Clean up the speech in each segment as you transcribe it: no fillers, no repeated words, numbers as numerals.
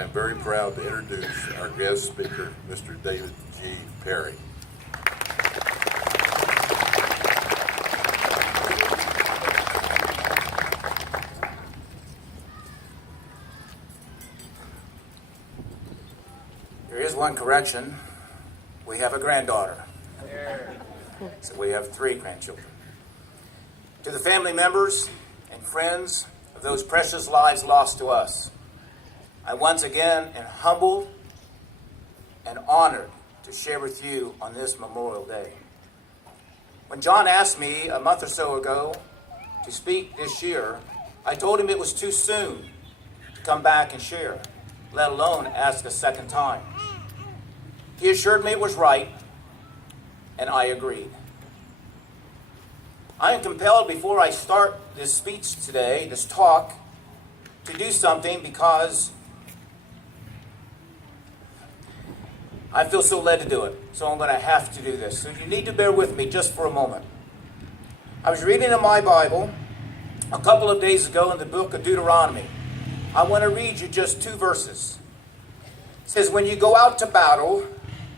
I'm very proud to introduce our guest speaker, Mr. David G. Perry. There is one correction. We have a granddaughter. So we have 3 grandchildren. To the family members and friends of those precious lives lost to us, I once again am humbled and honored to share with you on this Memorial Day. When John asked me a month or so ago to speak this year, I told him it was too soon to come back and share, let alone ask a second time. He assured me it was right, and I agreed. I am compelled, before I start this speech today, this talk, to do something because I feel so led to do it. So I'm going to have to do this. So you need to bear with me just for a moment. I was reading in my Bible a couple of days ago in the book of Deuteronomy. I want to read you just 2 verses. It says, "When you go out to battle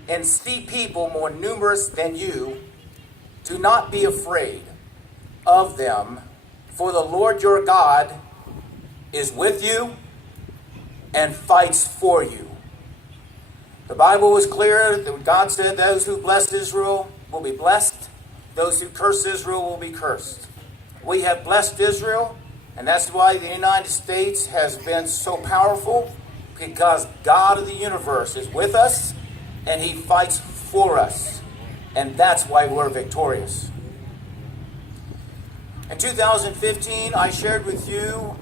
and see people more numerous than you, do not be afraid of them, for the Lord your God is with you and fights for you." The Bible was clear that God said those who bless Israel will be blessed, those who curse Israel will be cursed. We have blessed Israel, and that's why the United States has been so powerful, because God of the universe is with us and He fights for us, and that's why we're victorious. In 2015, I shared with you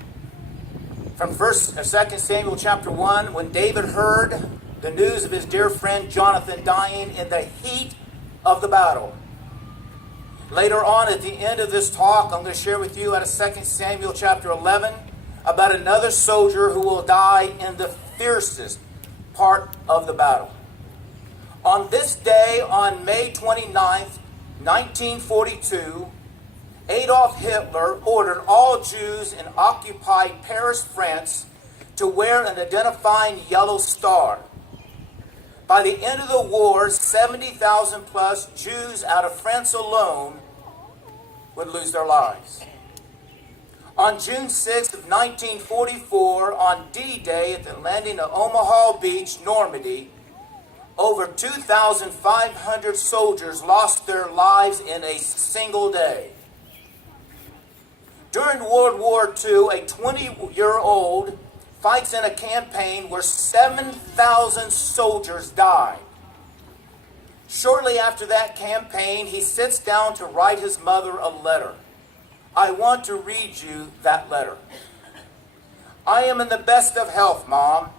from 1st or 2nd Samuel chapter 1, when David heard the news of his dear friend Jonathan dying in the heat of the battle. Later on, at the end of this talk, I'm going to share with you out of 2 Samuel chapter 11 about another soldier who will die in the fiercest part of the battle. On this day, on May 29th, 1942, Adolf Hitler ordered all Jews in occupied Paris, France, to wear an identifying yellow star. By the end of the war, 70,000 plus Jews out of France alone would lose their lives. On June 6th of 1944, on D-Day at the landing of Omaha Beach, Normandy, over 2,500 soldiers lost their lives in a single day. During World War II, a 20-year-old fights in a campaign where 7,000 soldiers died. Shortly after that campaign, he sits down to write his mother a letter. I want to read you that letter. "I am in the best of health, Mom,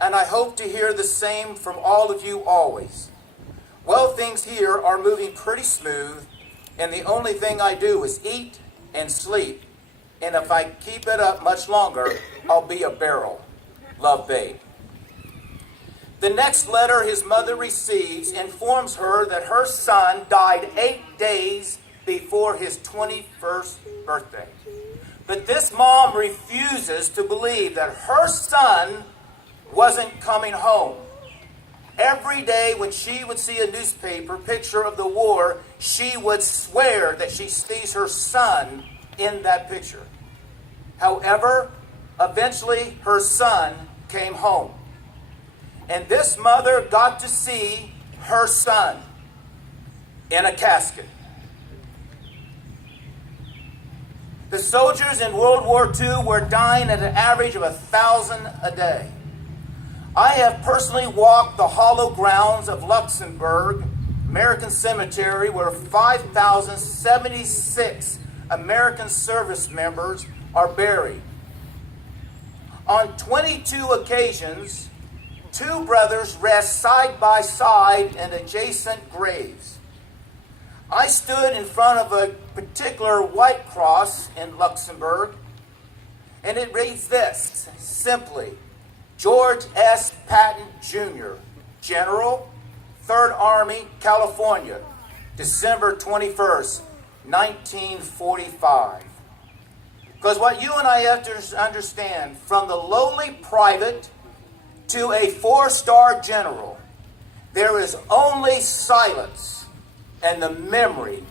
and I hope to hear the same from all of you always. Well, things here are moving pretty smooth, and the only thing I do is eat and sleep. And if I keep it up much longer, I'll be a barrel. Love, Babe." The next letter his mother receives informs her that her son died 8 days before his 21st birthday. But this mom refuses to believe that her son wasn't coming home. Every day when she would see a newspaper picture of the war, she would swear that she sees her son in that picture. However, eventually her son came home. And this mother got to see her son in a casket. The soldiers in World War II were dying at an average of 1,000 a day. I have personally walked the hollow grounds of Luxembourg American Cemetery, where 5,076 American service members are buried. On 22 occasions, 2 brothers rest side by side in adjacent graves. I stood in front of a particular white cross in Luxembourg, and it reads this, simply, "George S. Patton, Jr., General, 3rd Army, California, December 21st, 1945. Because what you and I have to understand, from the lowly private to a 4-star general, there is only silence and the memory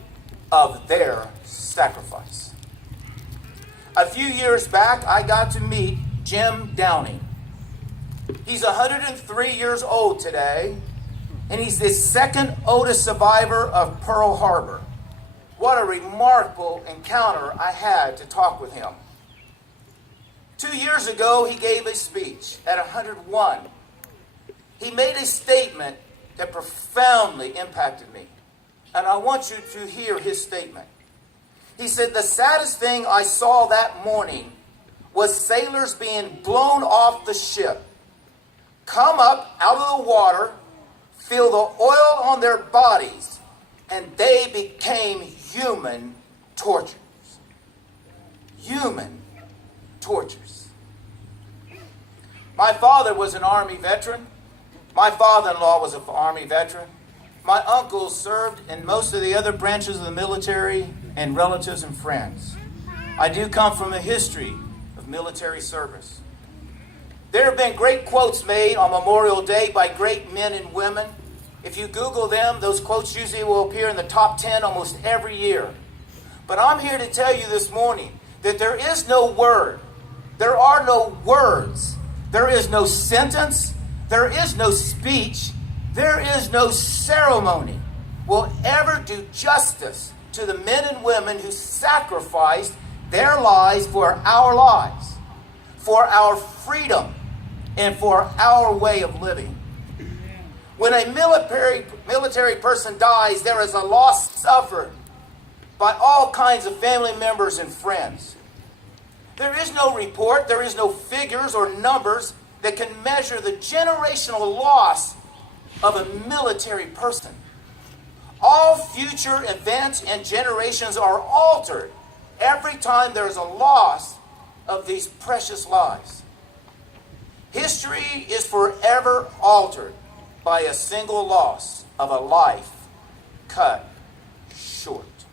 of their sacrifice. A few years back, I got to meet Jim Downing. He's 103 years old today, and he's the second oldest survivor of Pearl Harbor. What a remarkable encounter I had to talk with him. 2 years ago, he gave a speech at 101. He made a statement that profoundly impacted me, and I want you to hear his statement. He said, "The saddest thing I saw that morning was sailors being blown off the ship, come up out of the water, feel the oil on their bodies, and they became human tortures." Human tortures. My father was an Army veteran. My father-in-law was an Army veteran. My uncle served in most of the other branches of the military, and relatives and friends. I do come from a history of military service. There have been great quotes made on Memorial Day by great men and women. If you Google them, those quotes usually will appear in the top 10 almost every year. But I'm here to tell you this morning that there is no word. There are no words. There is no sentence. There is no speech. There is no ceremony will ever do justice to the men and women who sacrificed their lives for our lives, for our freedom, and for our way of living. When a military person dies, there is a loss suffered by all kinds of family members and friends. There is no report, there is no figures or numbers that can measure the generational loss of a military person. All future events and generations are altered every time there is a loss of these precious lives. History is forever altered by a single loss of a life cut short.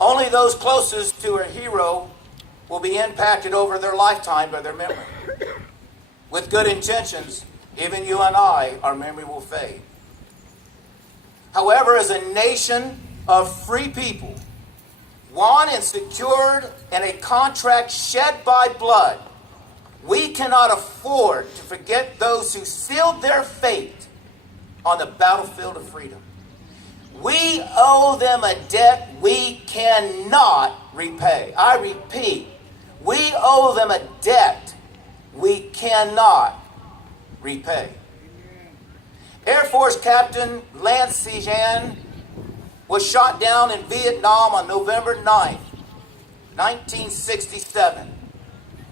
Only those closest to a hero will be impacted over their lifetime by their memory. With good intentions, even you and I, our memory will fade. However, as a nation of free people, won and secured in a contract shed by blood, we cannot afford to forget those who sealed their fate on the battlefield of freedom. We owe them a debt we cannot repay. I repeat, we owe them a debt we cannot repay. Air Force Captain Lance Sejan was shot down in Vietnam on November 9th, 1967.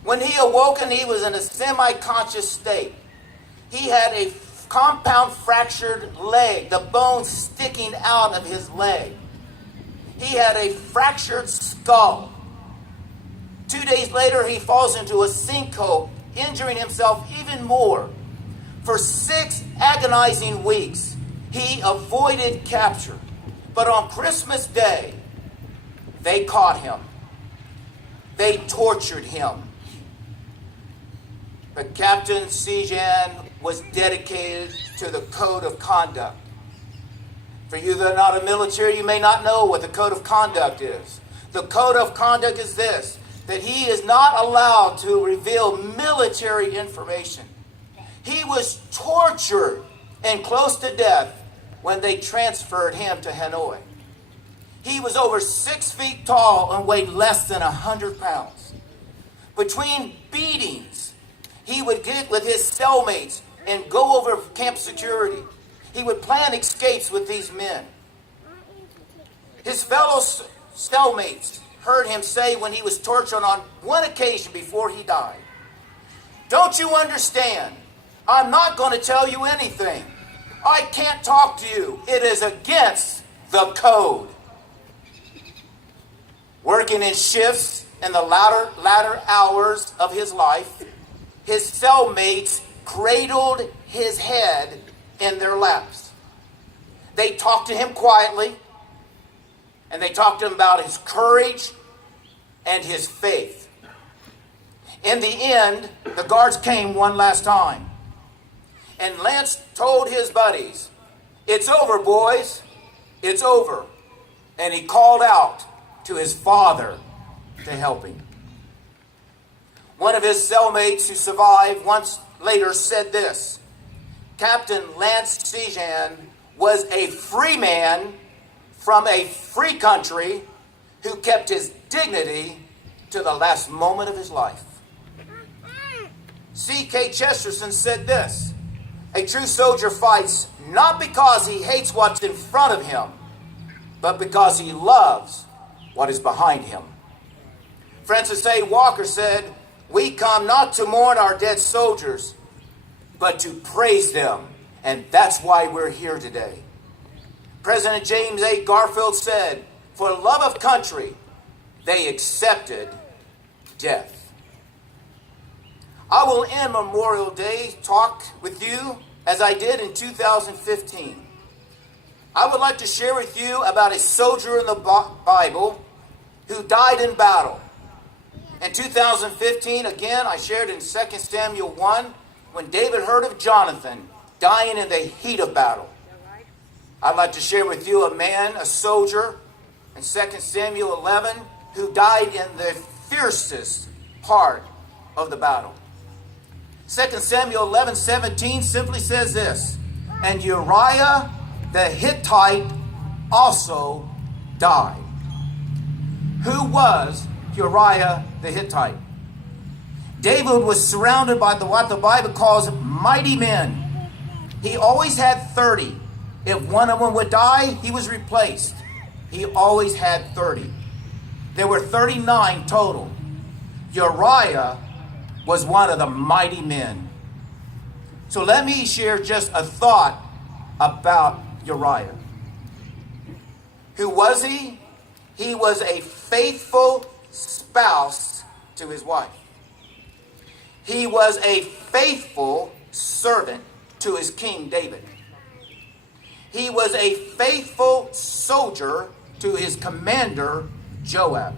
When he awoke, he was in a semi-conscious state. He had a compound fractured leg, the bone sticking out of his leg. He had a fractured skull. 2 days later, he falls into a sinkhole, injuring himself even more. For 6 agonizing weeks, he avoided capture. But on Christmas Day, they caught him. They tortured him. But Captain Sejan was dedicated to the code of conduct. For you that are not a military, you may not know what the code of conduct is. The code of conduct is this, that he is not allowed to reveal military information. He was tortured and close to death when they transferred him to Hanoi. He was over 6 feet tall and weighed less than 100 pounds. Between beatings, he would get with his cellmates and go over camp security. He would plan escapes with these men. His fellow cellmates heard him say when he was tortured on one occasion before he died, "Don't you understand? I'm not going to tell you anything. I can't talk to you. It is against the code." Working in shifts in the latter hours of his life, his cellmates cradled his head in their laps. They talked to him quietly, and they talked to him about his courage and his faith. In the end, the guards came one last time. And Lance told his buddies, "It's over, boys. It's over." And he called out to his father to help him. One of his cellmates who survived once later said this: "Captain Lance Sejan was a free man from a free country who kept his dignity to the last moment of his life." C.K. Chesterton said this: "A true soldier fights not because he hates what's in front of him, but because he loves what is behind him." Francis A. Walker said, "We come not to mourn our dead soldiers, but to praise them, and that's why we're here today." President James A. Garfield said, "For love of country, they accepted death." I will end Memorial Day talk with you as I did in 2015. I would like to share with you about a soldier in the Bible who died in battle. In 2015, again, I shared in 2 Samuel 1 when David heard of Jonathan dying in the heat of battle. I'd like to share with you a man, a soldier, in 2 Samuel 11 who died in the fiercest part of the battle. 2 Samuel 11:17 simply says this: "And Uriah the Hittite also died." Who was Uriah the Hittite? David was surrounded by what the Bible calls mighty men. He always had 30. If one of them would die, he was replaced. He always had 30. There were 39 total. Uriah was one of the mighty men. So let me share just a thought about Uriah. Who was he? He was a faithful spouse to his wife. He was a faithful servant to his king David. He was a faithful soldier to his commander Joab.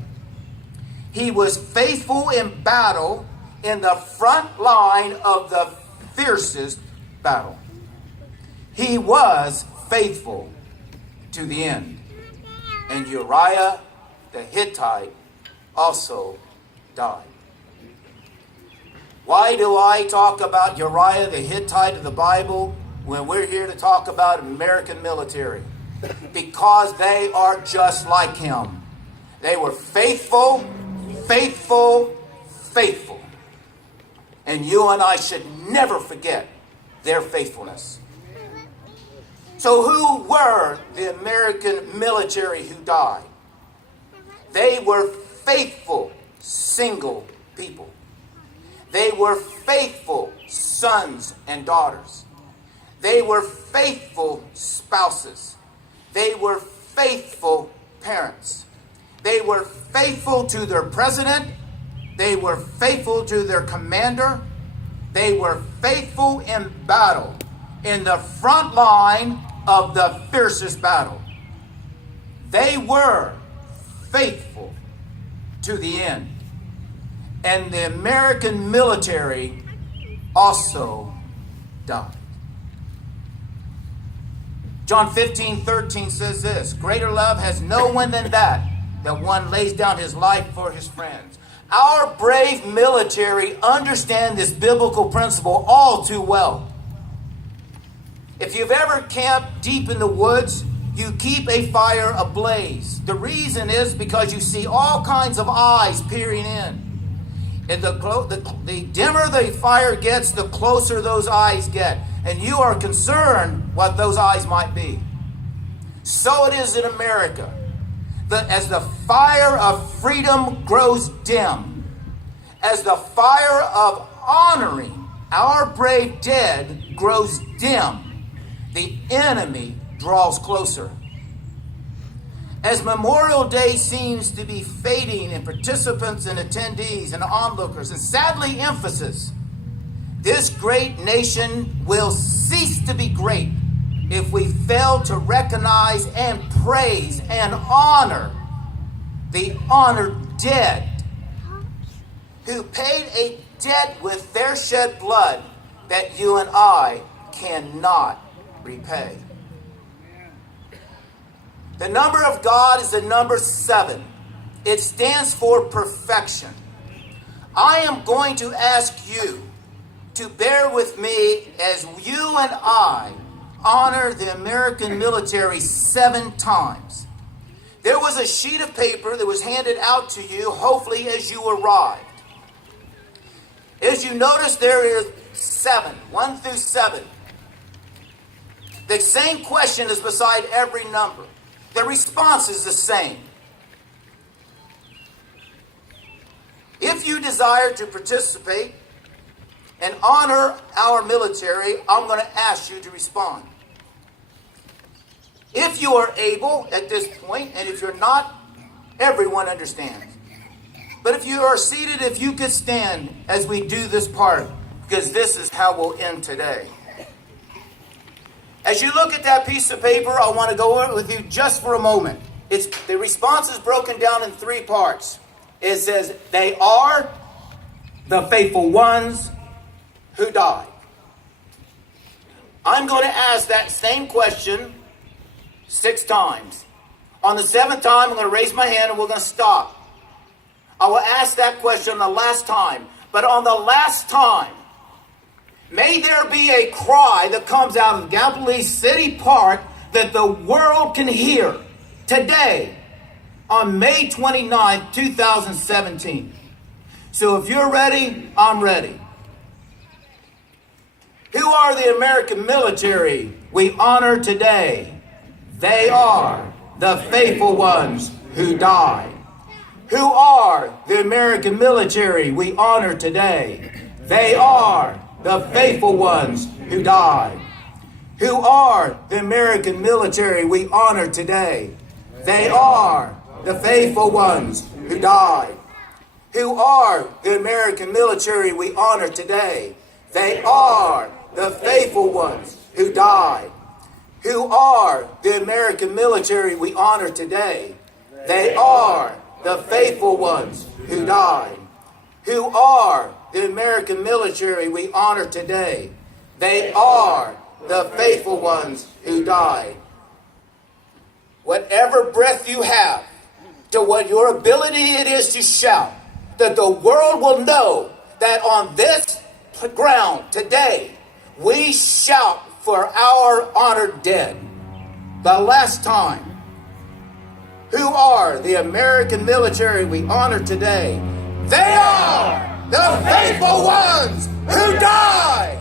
He was faithful in battle in the front line of the fiercest battle. He was faithful to the end. And Uriah the Hittite also died. Why do I talk about Uriah the Hittite of the Bible when we're here to talk about American military? Because they are just like him. They were faithful, faithful, faithful. And you and I should never forget their faithfulness. So who were the American military who died? They were faithful single people. They were faithful sons and daughters. They were faithful spouses. They were faithful parents. They were faithful to their president. They were faithful to their commander. They were faithful in battle, in the front line of the fiercest battle. They were faithful to the end. And the American military also died. John 15:13 says this: "Greater love has no one than that one lays down his life for his friends." Our brave military understand this biblical principle all too well. If you've ever camped deep in the woods, you keep a fire ablaze. The reason is because you see all kinds of eyes peering in. And the dimmer the fire gets, the closer those eyes get. And you are concerned what those eyes might be. So it is in America. As the fire of freedom grows dim, as the fire of honoring our brave dead grows dim, the enemy draws closer. As Memorial Day seems to be fading in participants and attendees and onlookers, and sadly emphasis, this great nation will cease to be great if we fail to recognize and praise and honor the honored dead who paid a debt with their shed blood that you and I cannot repay. The number of God is the number 7. It stands for perfection. I am going to ask you to bear with me as you and I honor the American military 7 times. There was a sheet of paper that was handed out to you, hopefully as you arrived. As you notice, there is 7, 1 through 7. The same question is beside every number. The response is the same. If you desire to participate and honor our military, I'm going to ask you to respond. If you are able at this point, and if you're not, everyone understands. But if you are seated, if you could stand as we do this part, because this is how we'll end today. As you look at that piece of paper, I want to go over it with you just for a moment. The response is broken down in 3 parts. It says, they are the faithful ones who died. I'm going to ask that same question 6 times. On the 7th time, I'm going to raise my hand and we're going to stop. I will ask that question the last time. But on the last time, may there be a cry that comes out of Gallipolis City Park that the world can hear today on May 29th, 2017. So if you're ready, I'm ready. Who are the American military we honor today? They are the faithful ones who died. Who are the American military we honor today? They are the faithful ones who died. Who are the American military we honor today? They are the faithful ones who died. Who are the American military we honor today? They are the faithful ones who died. Who are the American military we honor today? They are the faithful ones who died. Who are the American military we honor today? They are the faithful ones who died. Whatever breath you have, to what your ability it is to shout, that the world will know that on this ground today, we shout for our honored dead. The last time. Who are the American military we honor today? They are the faithful ones who died.